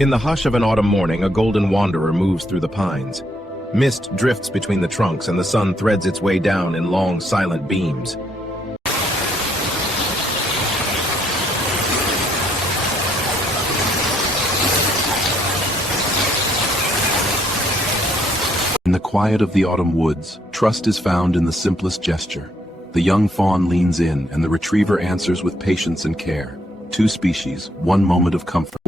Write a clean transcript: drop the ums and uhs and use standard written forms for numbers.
In the hush of an autumn morning, a golden wanderer moves through the pines. Mist drifts between the trunks, and the sun threads its way down in long, silent beams. In the quiet of the autumn woods, trust is found in the simplest gesture. The young fawn leans in, and the retriever answers with patience and care. Two species, one moment of comfort.